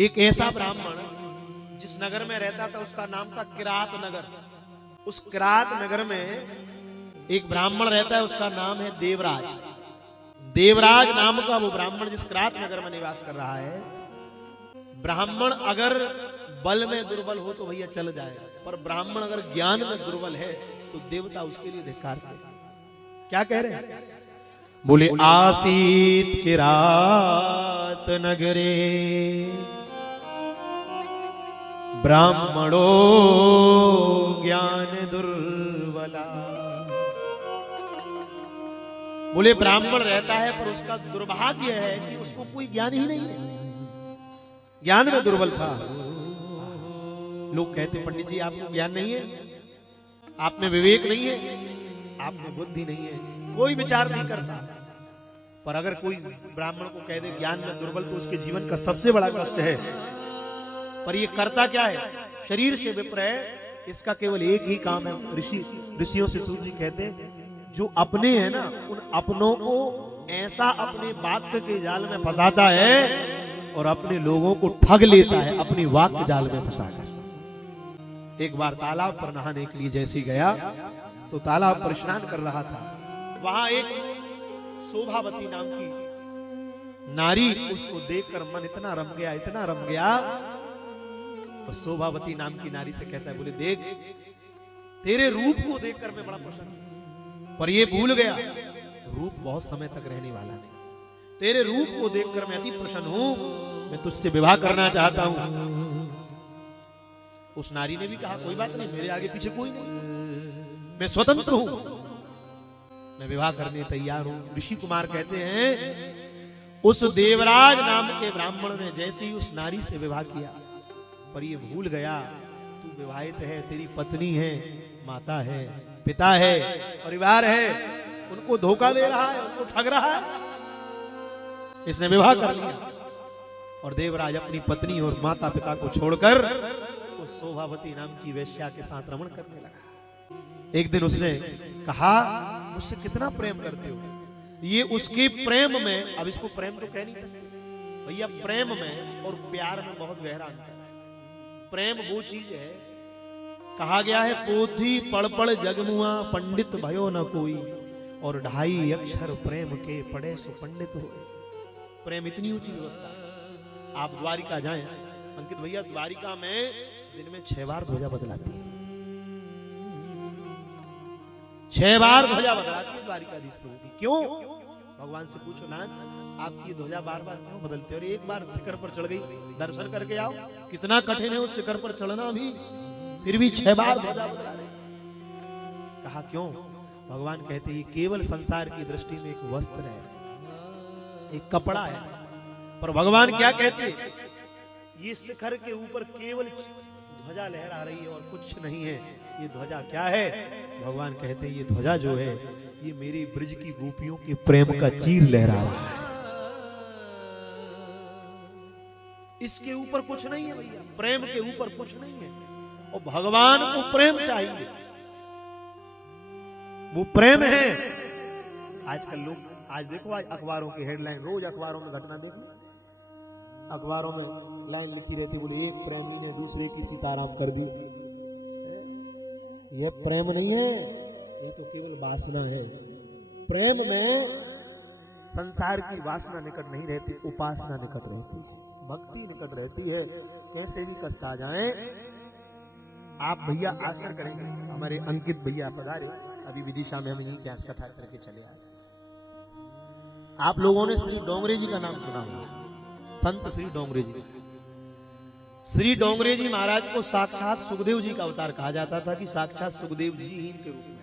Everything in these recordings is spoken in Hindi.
एक ऐसा ब्राह्मण जिस नगर में रहता था उसका नाम था किरात नगर। उस किरात नगर में एक ब्राह्मण रहता है, उसका नाम है देवराज। देवराज नाम का वो ब्राह्मण जिस किरात नगर में निवास कर रहा है, ब्राह्मण अगर बल में दुर्बल हो तो भैया चल जाए, पर ब्राह्मण अगर ज्ञान में दुर्बल है तो देवता उसके लिए धिक्कारते। क्या कह रहे हैं? बोले आसीत किरात नगरे ब्राह्मणो ज्ञान दुर्बला। बोले ब्राह्मण रहता है पर उसका दुर्भाग्य है कि उसको कोई ज्ञान ही नहीं है, ज्ञान में दुर्बल था। लोग कहते पंडित जी आपको ज्ञान नहीं है, आप में विवेक नहीं है, आप में बुद्धि नहीं है, कोई विचार नहीं करता। पर अगर कोई ब्राह्मण को कह दे ज्ञान में दुर्बल तो उसके जीवन का सबसे बड़ा कष्ट है। पर ये करता क्या है? शरीर से विप्र है, इसका केवल एक ही काम है। ऋषियों से सूत जी कहते हैं जो अपने हैं ना, उन अपनों को ऐसा अपने वाक्य के जाल में फंसाता है और अपने लोगों को ठग लेता है अपनी वाक्य जाल में फंसाकर। एक बार तालाब पर नहाने के लिए जैसे गया तो तालाब पर स्नान कर रहा था, वहां एक शोभावती नाम की नारी, उसको देखकर मन इतना रम गया, इतना रम गया। और शोभावती नाम की नारी से कहता है, बोले देख तेरे रूप को देखकर मैं बड़ा प्रसन्न हूं, पर ये भूल गया रूप बहुत समय तक रहने वाला नहीं। तेरे रूप को देखकर मैं अति प्रसन्न हूं, मैं तुझसे विवाह करना चाहता हूं। उस नारी ने भी कहा कोई बात नहीं, मेरे आगे पीछे कोई नहीं, मैं स्वतंत्र हूं, मैं विवाह करने तैयार हूं। ऋषि कुमार कहते हैं उस देवराज नाम के ब्राह्मण ने जैसे ही उस नारी से विवाह किया, पर ये भूल गया तू विवाहित है, तेरी पत्नी है, माता है, पिता है, परिवार है, उनको धोखा दे रहा है, उनको ठग रहा है। इसने विवाह कर लिया और देवराज अपनी पत्नी और माता पिता को छोड़कर उस शोभावती नाम की वेश्या के साथ रमण करने लगा। एक दिन उसने कहा मुझसे कितना प्रेम करते हो? ये उसके प्रेम में, अब इसको प्रेम तो कह नहीं सकते भैया, प्रेम में और प्यार में बहुत गहरा अंतर है। प्रेम वो चीज है, कहा गया है पोथी पढ़ पढ़ जगमुआ पंडित भयो न कोई, और 2.5 अक्षर प्रेम के पढ़े सो पंडित हो। प्रेम इतनी ऊंची व्यवस्था। आप द्वारिका जाएं अंकित भैया, द्वारिका में दिन में 6 बार ध्वजा बदलाती है, 6 बार ध्वजा बदलाती है द्वारिकाधीश प्रभु की। क्यों? भगवान से पूछो ना, आपकी ध्वजा बार बार क्यों बदलते? और एक बार शिखर पर चढ़ गई, दर्शन करके आओ, कितना कठिन है उस शिखर पर चढ़ना भी, फिर भी 6 बार ध्वजा बदला रहे। कहा क्यों? भगवान कहते ये केवल संसार की दृष्टि में एक वस्त्र है, एक कपड़ा है, पर भगवान क्या कहते? ये शिखर के ऊपर केवल ध्वजा लहरा रही है और कुछ नहीं है। ये ध्वजा क्या है? भगवान कहते ये ध्वजा जो है ये मेरी ब्रज की गोपियों के प्रेम का चीर लहरा रहा है। इसके ऊपर कुछ नहीं है भैया, प्रेम के ऊपर कुछ नहीं है। और भगवान को प्रेम चाहिए, वो प्रेम है। आजकल लोग, आज देखो, आज अखबारों की हेडलाइन, रोज अखबारों में घटना देखो, अखबारों में लाइन लिखी रहती, बोले एक प्रेमी ने दूसरे की सीताराम कर दी। यह प्रेम नहीं है, ये तो केवल वासना है। प्रेम में संसार की वासना निकट नहीं रहती, उपासना निकट रहती है, भक्ति निकट रहती है। कैसे भी कष्ट आ जाए, आप भैया आश्चर्य करेंगे, हमारे अंकित भैया पधारे अभी विदिशा में, हम इन्हीं की कथा करके चले आए। आप लोगों ने श्री डोंगरे जी का नाम सुना होगा, संत श्री डोंगरे जी। श्री डोंगरे जी महाराज को साक्षात सुखदेव जी का अवतार कहा जाता था कि साक्षात सुखदेव जी ही इनके रूप में।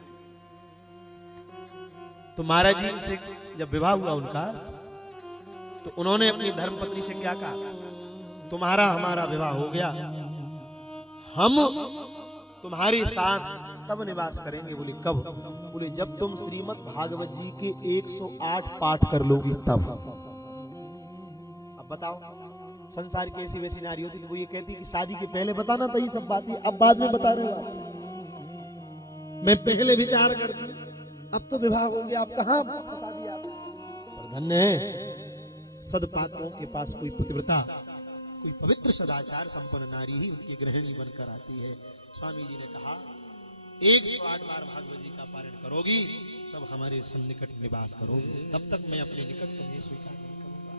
तो महाराज जी से जब विवाह हुआ उनका, तो उन्होंने अपनी धर्मपत्नी से क्या कहा? तुम्हारा हमारा विवाह हो गया, हम तुम्हारे साथ तब निवास करेंगे। बोले कब? बोले जब तुम श्रीमद् भागवत जी के 108 पाठ कर लोगी तब। अब बताओ, संसार की ऐसी वैसी नारी होती तो वो ये कहती कि शादी के पहले बताना था ये सब बातें, अब बाद में बता रहे हो आप। मैं पहले विचार करती, अब तो विवाह हो गया, आप कहां फंसा दिया। पर धन्य है सदपात्रों के पास कोई पतिव्रता, कोई पवित्र सदाचार संपन्न नारी ही उनकी गृहिणी बनकर आती है। स्वामी जी ने कहा 108 बार भागवत जी का पारण करोगी तब हमारे सन्निकट निवास करोगी, तब तक मैं अपने निकट तुम्हें स्वीकार नहीं करूंगा।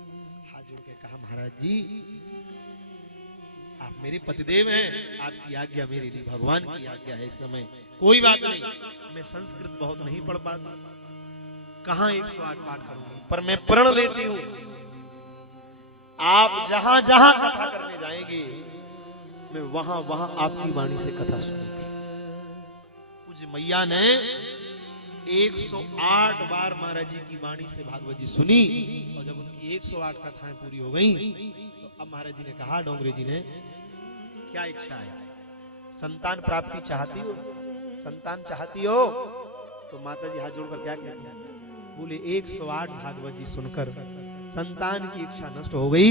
हाथ जोड़ के कहा महाराज जी आप मेरे पतिदेव हैं, आपकी आज्ञा मेरे लिए भगवान की आज्ञा है। इस समय कोई बात नहीं, मैं संस्कृत बहुत नहीं पढ़ पाता, कहां 108 पाठ करूंगी, पर मैं प्रण लेती हूं आप जहां जहां कथा करने जाएंगे मैं वहां वहां आपकी वाणी से कथा सुनूंगी। पूज्य मैया ने 108 बार महाराज जी की वाणी से भागवत जी सुनी और जब उनकी 108 कथाएं पूरी हो गईं तो अब महाराज जी ने कहा, डोंगरे जी ने, क्या इच्छा है? संतान प्राप्ति चाहती हो? संतान चाहती हो? तो माता जी हाथ जोड़कर क्या कहती हैं? बोले 108 भागवत जी सुनकर संतान की इच्छा नष्ट हो गई,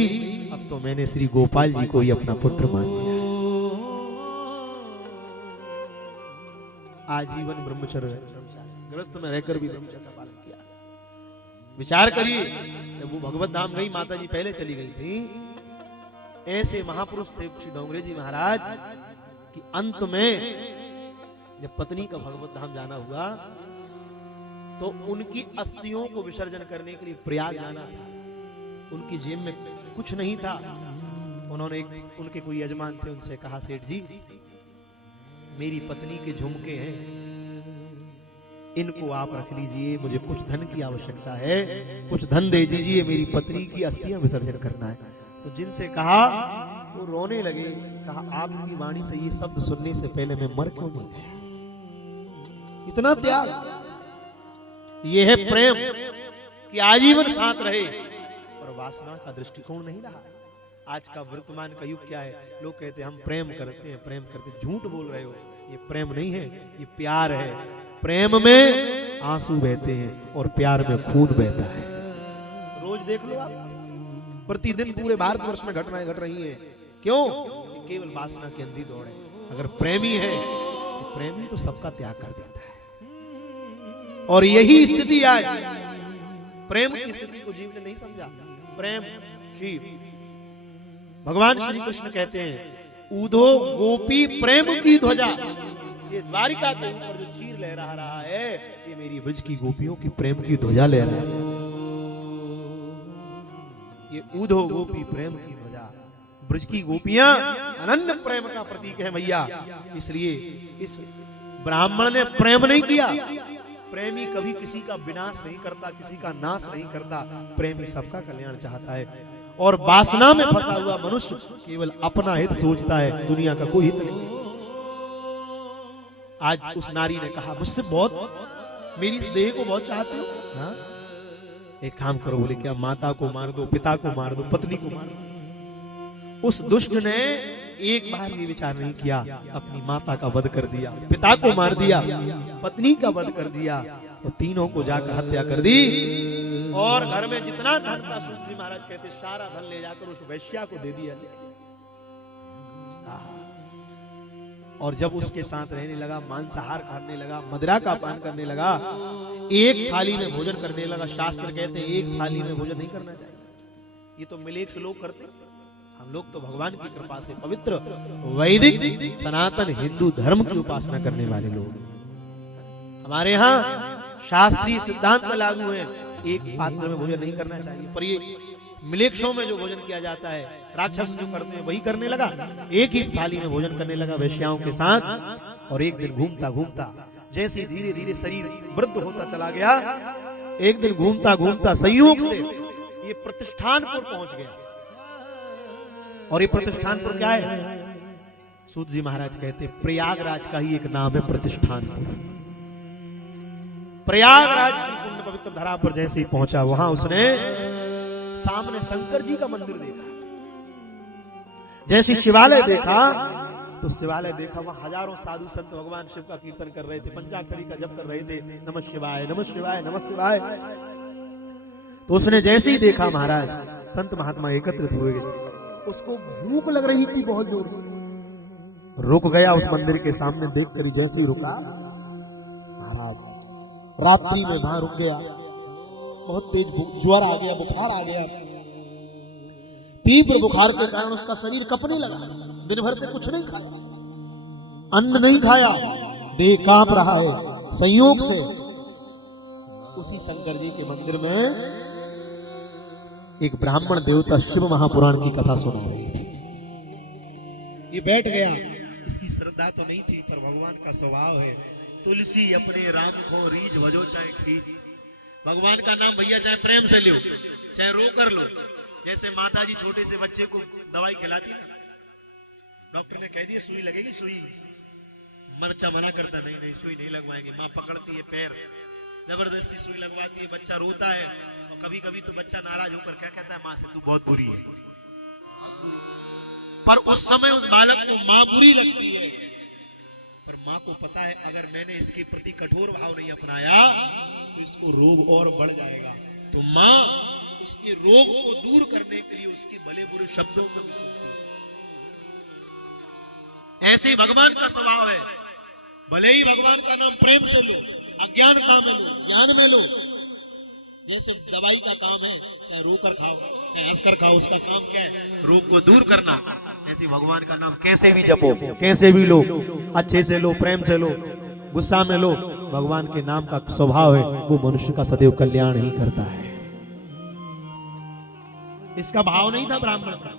अब तो मैंने श्री गोपाल जी को ही अपना पुत्र मान लिया। आजीवन ब्रह्मचर्य ग्रस्त में रहकर भी ब्रह्मचर्य का पालन किया। विचार करिए, जब वो भगवत धाम गई, माता जी पहले चली गई थी, ऐसे महापुरुष थे श्री डोंगरे जी महाराज कि अंत में जब पत्नी का भगवत धाम जाना हुआ तो उनकी अस्थियों को विसर्जन करने के लिए प्रयाग जाना था। उनकी जेब में कुछ नहीं था। उन्होंने उनके कोई यजमान थे, उनसे कहा, सेठ जी मेरी पत्नी के झुमके हैं, इनको आप रख लीजिए, मुझे कुछ धन की आवश्यकता है, कुछ धन दे दीजिए, मेरी पत्नी की अस्थियां विसर्जन करना है। तो जिनसे कहा वो रोने लगे, कहा आपकी वाणी से ये शब्द सुनने से पहले मैं मर क्यों नहीं गया। इतना त्याग, ये है प्रेम कि आजीवन साथ रहे, और वासना का दृष्टिकोण नहीं रहा। आज का वर्तमान का युग क्या है? लोग कहते हैं हम प्रेम करते हैं, प्रेम करते हैं। झूठ बोल रहे हो, ये प्रेम नहीं है, ये प्यार है। प्रेम में आंसू बहते हैं और प्यार में खून बहता है। रोज देख लो आप, प्रतिदिन पूरे भारतवर्ष में घटनाएं घट रही हैं। क्यों? केवल वासना के अंधी दौड़ है। अगर प्रेमी है तो प्रेमी तो सबका त्याग कर देता है। और यही स्थिति आज, प्रेम की स्थिति को जीव ने नहीं समझा। प्रेम शिव, भगवान श्री कृष्ण कहते हैं, ऊधो गोपी प्रेम की ध्वजा। ये द्वारिका के ऊपर जो चीर लहरा रहा है, ये मेरी ब्रज की गोपियों की प्रेम की ध्वजा लहरा रही है। ये ऊधो गोपी प्रेम की ध्वजा, ब्रज की गोपियां अनन्य प्रेम का प्रतीक है मैया। इसलिए इस ब्राह्मण ने प्रेम नहीं किया। प्रेमी कभी किसी का विनाश नहीं करता, किसी का नाश नहीं करता। प्रेमी सबका कल्याण चाहता है। और वासना में फंसा हुआ मनुष्य केवल अपना हित सोचता है, दुनिया का कोई हित नहीं। आज उस नारी ने कहा, मुझसे बहुत, मेरी देह को बहुत चाहते हो, हाँ? एक काम करो। बोले क्या? माता को मार दो, पिता को मार दो, पत्नी को मार दो। उस दुष्ट ने एक बार भी विचार नहीं किया, अपनी माता का वध कर दिया, पिता को मार दिया, पत्नी का वध कर दिया, तो तीनों को जाकर हत्या कर दी। और घर में जितना धन था, सूत जी महाराज कहते सारा धन ले जाकर उस वैश्या को दे दिया। और जब उसके साथ रहने लगा, मांसाहार खाने लगा, मदिरा का पान करने लगा, एक थाली में भोजन करने लगा। शास्त्र कहते हैं एक थाली में भोजन नहीं करना चाहिए। ये तो मिलेच्छ लोग करते, हम लोग तो भगवान की कृपा से पवित्र वैदिक सनातन हिंदू धर्म की उपासना करने वाले लोग। हमारे यहाँ शास्त्रीय सिद्धांत लागू है, एक पात्र में भोजन नहीं करना चाहिए। पर ये मिलेच्छों में जो भोजन किया जाता है, राक्षस जो करते हैं वही करने लगा। एक ही थाली में भोजन करने लगा वैश्याओं के साथ। और एक दिन घूमता घूमता, जैसे धीरे धीरे शरीर वृद्ध होता चला गया, एक दिन घूमता घूमता संयोग से ये प्रतिष्ठानपुर पहुंच गया। और ये प्रतिष्ठानपुर क्या है? सूत जी महाराज कहते प्रयागराज का ही एक नाम है प्रतिष्ठानपुर। प्रयागराज की पुण्य पवित्र धरा पर जैसे ही पहुंचा, वहां उसने सामने शंकर जी का मंदिर देखा। जैसे शिवालय देखा तो शिवालय देखा, वहां हजारों साधु संत भगवान शिव का कीर्तन कर रहे थे, पंचाक्षरी का जप कर रहे थे, नमः शिवाय नमः शिवाय नमः शिवाय। तो उसने जैसे ही देखा महाराज संत महात्मा एकत्रित हुए, उसको भूख लग रही थी बहुत जोर से। रुक गया उस मंदिर के सामने, देख कर जैसे ही रुका महाराज रात्रि में वहां रुक गया। बहुत तेज ज्वर आ गया, बुखार आ गया, तीव्र बुखार के कारण उसका शरीर कपने लगा, दिन भर से कुछ नहीं खाया, अन्न नहीं खाया, देह कांप रहा है। संयोग से उसी शंकर जी के मंदिर में एक ब्राह्मण देवता शिव महापुराण की कथा सुना रही थी। ये बैठ गया, इसकी श्रद्धा तो नहीं थी, पर भगवान का स्वभाव है, तुलसी अपने राम को रीझ भजो चाहे खींच। भगवान का नाम भैया चाहे प्रेम से लो चाहे रो कर लो। जैसे माता जी छोटे से बच्चे को दवाई खिलाती ना, डॉक्टर ने कह दिया सुई लगेगी, सुई, बच्चा मना करता नहीं नहीं सुई नहीं लगवाएंगे। माँ पकड़ती है पैर, जबरदस्ती सुई लगवाती है, बच्चा रोता है। और कभी कभी तो बच्चा नाराज होकर क्या कहता है, माँ से तू बहुत बुरी है। पर उस समय उस बालक को माँ बुरी लगती है, पर माँ को पता है अगर मैंने इसके प्रति कठोर भाव नहीं अपनाया तो इसको रोग और बढ़ जाएगा। तो माँ उसके रोग को दूर करने के लिए उसके भले बुरे शब्दों को भी सुनती है। ऐसे ही भगवान का स्वभाव है, भले ही भगवान का नाम प्रेम से लो, अज्ञानता में लो, ज्ञान में लो। जैसे दवाई का काम है, चाहे रोकर खाओ चाहे हंसकर खाओ, उसका काम क्या है, रोग को दूर करना। ऐसे भगवान का नाम कैसे भी जपो, कैसे भी लो, अच्छे से लो, प्रेम से लो, गुस्सा में लो, भगवान के नाम का स्वभाव है वो मनुष्य का सदैव कल्याण ही करता है। इसका भाव नहीं था ब्राह्मण का,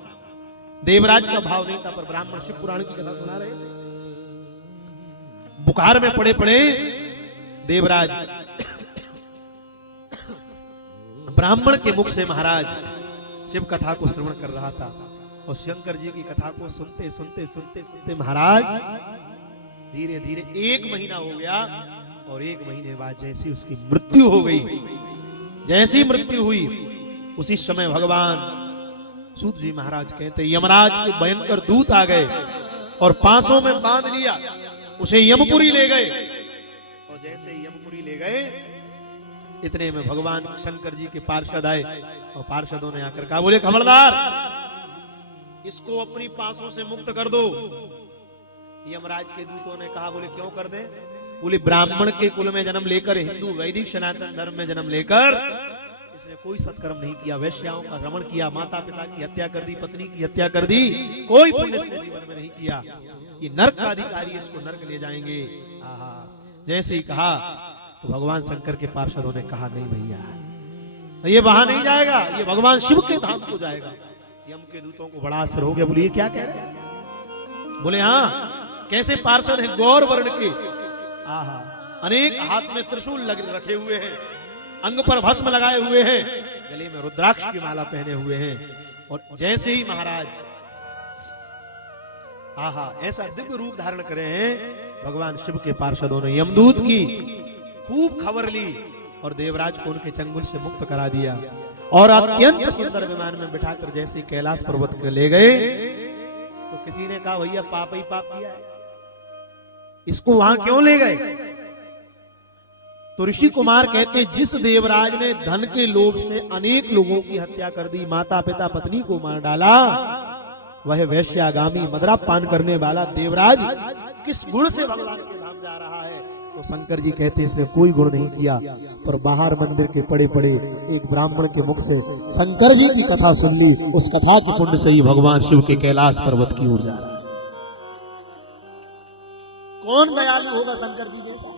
देवराज का भाव नहीं था, पर ब्राह्मण शिव पुराण की कथा सुना रहे। बुखार में पड़े पड़े देवराज ब्राह्मण के मुख से महाराज शिव कथा को श्रवण कर रहा था। और शंकर जी की कथा को सुनते सुनते सुनते सुनते महाराज धीरे धीरे 1 महीना हो गया। और 1 महीने बाद जैसी उसकी मृत्यु हो गई, जैसी मृत्यु हुई उसी समय भगवान सूत जी महाराज कहते यमराज के भयंकर दूत आ गए और पांसों में बांध लिया, उसे यमपुरी ले गए। और जैसे यमपुरी ले गए इतने में भगवान शंकर जी के पार्षद आए और पार्षदों ने आकर कहा, बोले खबरदार इसको अपनी पासों से मुक्त कर दो। यमराज के दूतों ने कहा, बोले क्यों कर दे? बोले ब्राह्मण के कुल में जन्म लेकर, हिंदू वैदिक सनातन धर्म में जन्म लेकर इसने कोई सत्कर्म नहीं किया, वैश्याओं का रमण किया, माता पिता की हत्या कर दी, पत्नी की हत्या कर दी, कोई पुण्य इसने जीवन में नहीं किया। ये नरक का अधिकारी, इसको नरक ले जाएंगे। आहा, जैसे ही कहा तो भगवान शंकर के पार्षदों ने कहा, नहीं भैया ये वहां नहीं जाएगा, ये भगवान शिव के धाम को जाएगा। यम के दूतों को बड़ा असर हो गया, बोले ये क्या कह रहे हैं? बोले हाँ, कैसे पार्षद है गौर वर्ण के, आहा, अनेक हाथ में त्रिशूल लग रखे हुए हैं, अंग पर भस्म लगाए हुए हैं, गले में रुद्राक्ष की माला पहने हुए हैं। और जैसे ही महाराज आहा ऐसा दिव्य रूप धारण करे हैं, भगवान शिव के पार्षदों ने यमदूत की खूब खबर ली और देवराज को उनके चंगुल से मुक्त करा दिया। और अत्यंत सुंदर विमान में बिठाकर जैसे कैलाश पर्वत के ले गए तो किसी ने कहा, भैया पाप ही पाप किया है, इसको वहां क्यों ले गए? तो ऋषि कुमार कहते, जिस देवराज ने धन के लोभ से अनेक लोगों की हत्या कर दी, माता पिता पत्नी को मार डाला, वह वैश्यागामी मदरा पान करने वाला देवराज किस गुण से भगवान के धाम जा रहा है? तो शंकर जी कहते, इसने कोई गुण नहीं किया, पर बाहर मंदिर के पड़े पड़े एक ब्राह्मण के मुख से शंकर जी की कथा सुन ली, उस कथा के पुण्य से ही भगवान शिव के कैलाश पर्वत की ओर जा रहा है। कौन दयालु होगा शंकर जी जैसा?